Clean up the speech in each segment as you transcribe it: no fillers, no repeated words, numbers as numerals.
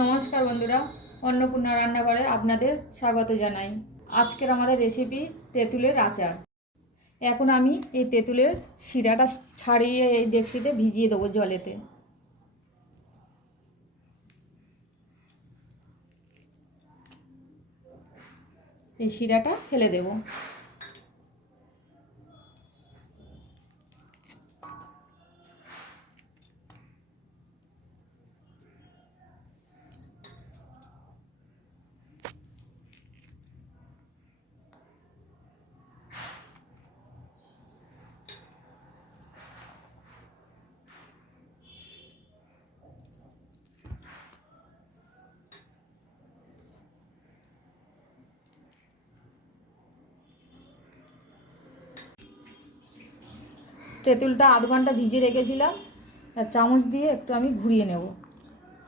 নমস্কার বন্ধুরা, অন্নপূর্ণা রান্নাঘরে আপনাদের স্বাগত জানাই। আজকের আমাদের রেসিপি তেঁতুলের আচার। এখন আমি এই তেঁতুলের শিরাটা ছাড়িয়ে এই ডেকচিতে ভিজিয়ে দেবো জলেতে। এই শিরাটা ফেলে দেবো। তেঁতুলটা আধ ঘন্টা ভিজিয়ে রেখেছিলাম, আর চামচ দিয়ে একটু আমি ঘুরিয়ে নেব।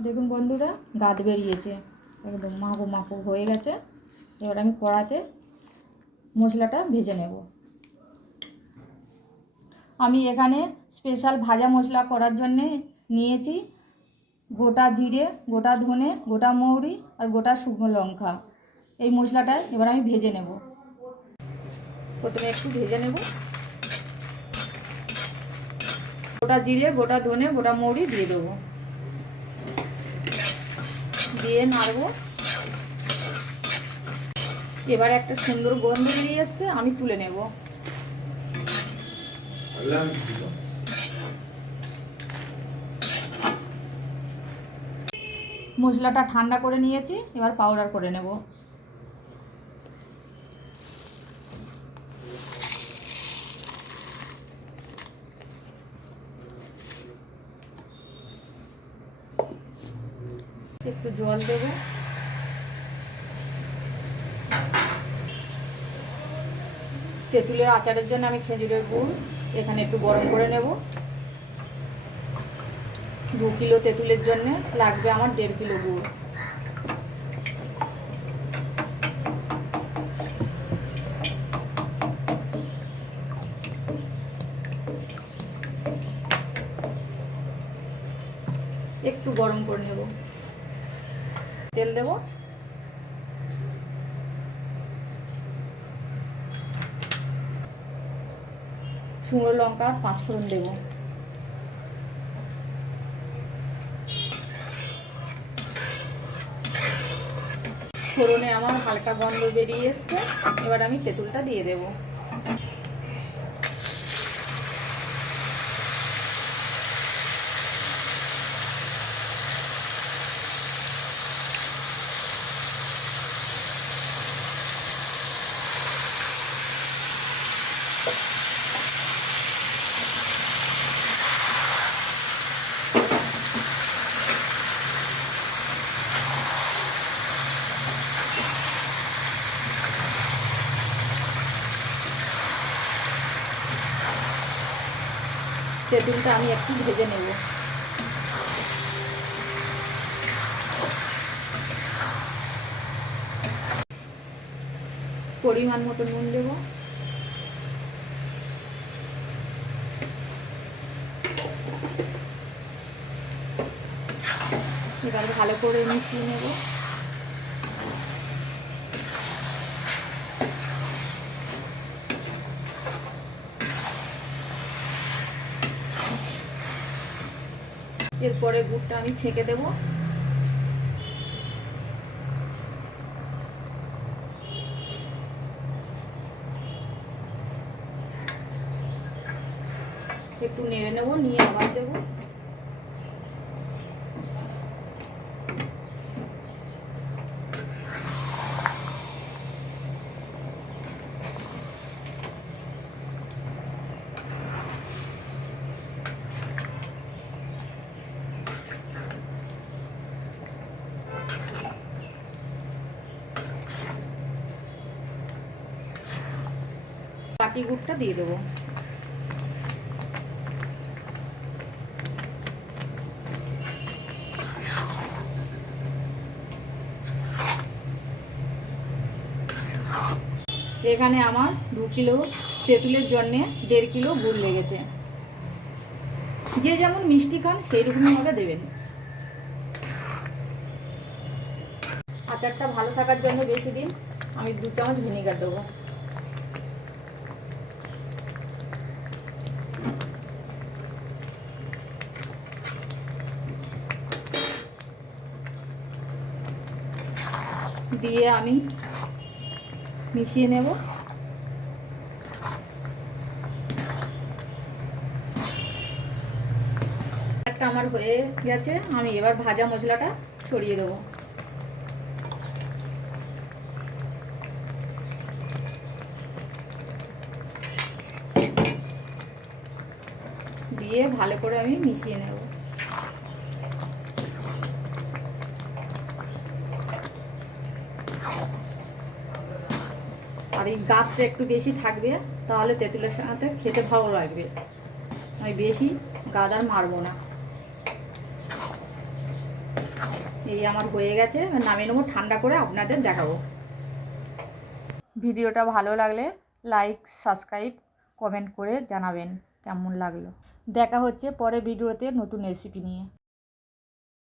দেখুন বন্ধুরা, গাদ বেরিয়েছে, একদম মাখো মাখো হয়ে গেছে। এবার আমি কড়াতে মশলাটা ভেজে নেব। আমি এখানে স্পেশাল ভাজা মশলা করার জন্যে নিয়েছি গোটা জিরে, গোটা ধনে, গোটা মৌরি আর গোটা শুকনো লঙ্কা। এই মশলাটা এবার আমি ভেজে নেব। প্রথমে একটু ভেজে নেব। গোটা জিরে, গোটা ধনে, গোটা মৌরি দিয়ে দেবো, দিয়ে নাড়ব। এবার একটা সুন্দর গন্ধ বেরিয়ে এসছে, আমি তুলে নেব। মশলাটা ঠান্ডা করে নিয়েছি, এবার পাউডার করে নেব। একটু জল দেব। তেঁতুলের আচারের জন্য আমি খেজুরের গুড় এখানে একটু গরম করে নেব। 2 কিলো তেঁতুলের জন্য লাগবে আমার 1.5 কিলো গুড়। একটু গরম করে নেব। তেল দেব। শুকনো লঙ্কা 5 ফোড়ন দেব। ফোড়নে আমার হালকা গন্ধ বেরিয়ে এসছে, এবার আমি তেঁতুলটা দিয়ে দেব। তেঁতুলটা আমি একটু ভেজে নেব। পরিমাণ মতো নুন দেব। এবার ভালো করে মিশিয়ে নেব। এরপরে গুড়টা আমি ছেঁকে দেব। একটু নেড়ে নেব, নিয়ে আবার দেব। বাকি গুড়টা দিয়ে দেবো। এখানে আমার 2 কিলো তেঁতুলের জন্যে 1.5 কিলো গুড় লেগেছে। যে যেমন মিষ্টি খান সেই রকমভাবে দেবেন। আচারটা ভালো থাকার জন্য বেশি দিন আমি 2 চামচ ভিনেগার দেবো। দিয়ে আমি মিশিয়ে নেব। একটা আমার হয়ে গেছে, আমি এবার ভাজা মশলাটা ছড়িয়ে দেবো। দিয়ে ভালো করে আমি মিশিয়ে নেব। আর এই গাছটা একটু বেশি থাকবে, তাহলে তেঁতুলের সাথে খেতে ভালো লাগবে। আমি বেশি গাদ আর মারবো না। এই আমার হয়ে গেছে, নামিয়ে নেবো, ঠান্ডা করে আপনাদের দেখাবো। ভিডিওটা ভালো লাগলে লাইক, সাবস্ক্রাইব, কমেন্ট করে জানাবেন কেমন লাগলো। দেখা হচ্ছে পরে ভিডিওতে নতুন রেসিপি নিয়ে।